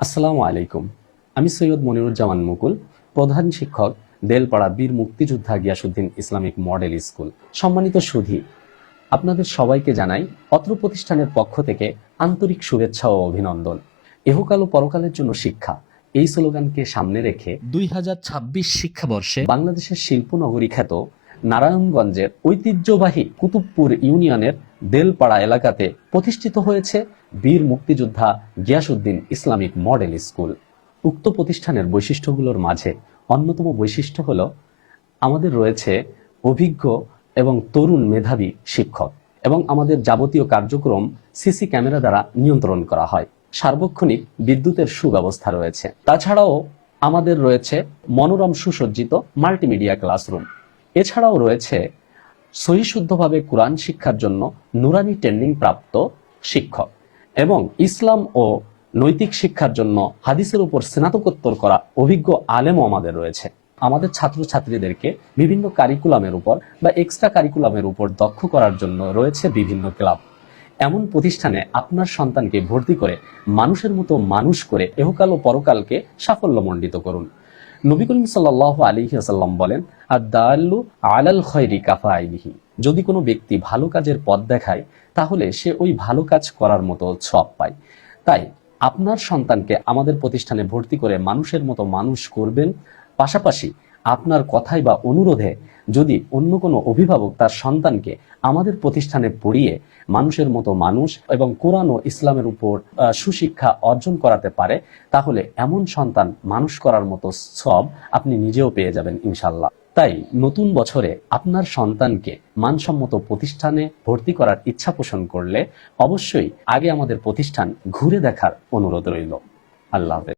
আসসালামু আলাইকুম। আমি সৈয়দ মনিরুজ্জামান মুকুল, প্রধান শিক্ষক, দেলপাড়া বীর মুক্তিযোদ্ধা গিয়াসউদ্দিন ইসলামিক মডেল স্কুল। সম্মানিত সুধী, আপনাদের সবাইকে জানাই অত্র প্রতিষ্ঠানের পক্ষ থেকে আন্তরিক শুভেচ্ছা ও অভিনন্দন। ইহকাল ও পরকালের জন্য শিক্ষা, এই স্লোগানকে সামনে রেখে 2026 শিক্ষাবর্ষে বাংলাদেশের শিল্পনগরী খ্যাত নারায়ণগঞ্জের ঐতিহ্যবাহী কুতুবপুর ইউনিয়নের দেলপাড়া এলাকাতে প্রতিষ্ঠিত হয়েছে বীর মুক্তিযোদ্ধা গিয়াসউদ্দিন ইসলামিক মডেল স্কুল। উক্ত প্রতিষ্ঠানের বৈশিষ্ট্যগুলোর মাঝে অন্যতম বৈশিষ্ট্য হলো আমাদের রয়েছে অভিজ্ঞ এবং তরুণ মেধাবী শিক্ষক, এবং আমাদের যাবতীয় কার্যক্রম সিসি ক্যামেরা দ্বারা নিয়ন্ত্রণ করা হয়। সার্বক্ষণিক বিদ্যুতের সুব্যবস্থা রয়েছে। তাছাড়াও আমাদের রয়েছে মনোরম সুসজ্জিত মাল্টিমিডিয়া ক্লাসরুম। এছাড়াও রয়েছে সহিশুদ্ধভাবে কোরআন শিক্ষার জন্য নুরানি ট্রেনিং প্রাপ্ত শিক্ষক, এবং ইসলাম ও নৈতিক শিক্ষার জন্য হাদিসের উপর স্নাতকোত্তর করা অভিজ্ঞ আলেমও আমাদের রয়েছে। আমাদের ছাত্রছাত্রীদেরকে বিভিন্ন কারিকুলামের উপর বা এক্সট্রা কারিকুলামের উপর দক্ষ করার জন্য রয়েছে বিভিন্ন ক্লাব। এমন প্রতিষ্ঠানে আপনার সন্তানকে ভর্তি করে মানুষের মতো মানুষ করে ইহকাল ও পরকালকে সাফল্যমণ্ডিত করুন। নবী করিম সাল্লাল্লাহু আলাইহি ওয়াসাল্লাম বলেন, আদ-দাল্লু আলাল খায়রি কাফাইলিহি। যদি কোনো ব্যক্তি ভালো কাজের পথ দেখায়, তাহলে সে ওই ভালো কাজ করার মতো সওয়াব পায়। তাই আপনার সন্তানকে আমাদের প্রতিষ্ঠানে ভর্তি করে মানুষের মতো মানুষ করবেন। পাশাপাশি আপনার কথায় বা অনুরোধে যদি অন্য কোনো অভিভাবক তার সন্তানকে আমাদের প্রতিষ্ঠানে পড়িয়ে মানুষের মতো মানুষ এবং কোরআন ও ইসলামের উপর সুশিক্ষা অর্জন করাতে পারে, তাহলে এমন সন্তান মানুষ করার মতো সওয়াব আপনি নিজেও পেয়ে যাবেন ইনশাল্লাহ। তাই নতুন বছরে আপনার সন্তানকে মানসম্মত প্রতিষ্ঠানে ভর্তি করার ইচ্ছা পোষণ করলে অবশ্যই আগে আমাদের প্রতিষ্ঠান ঘুরে দেখার অনুরোধ রইল। আল্লাহ হাফেজ।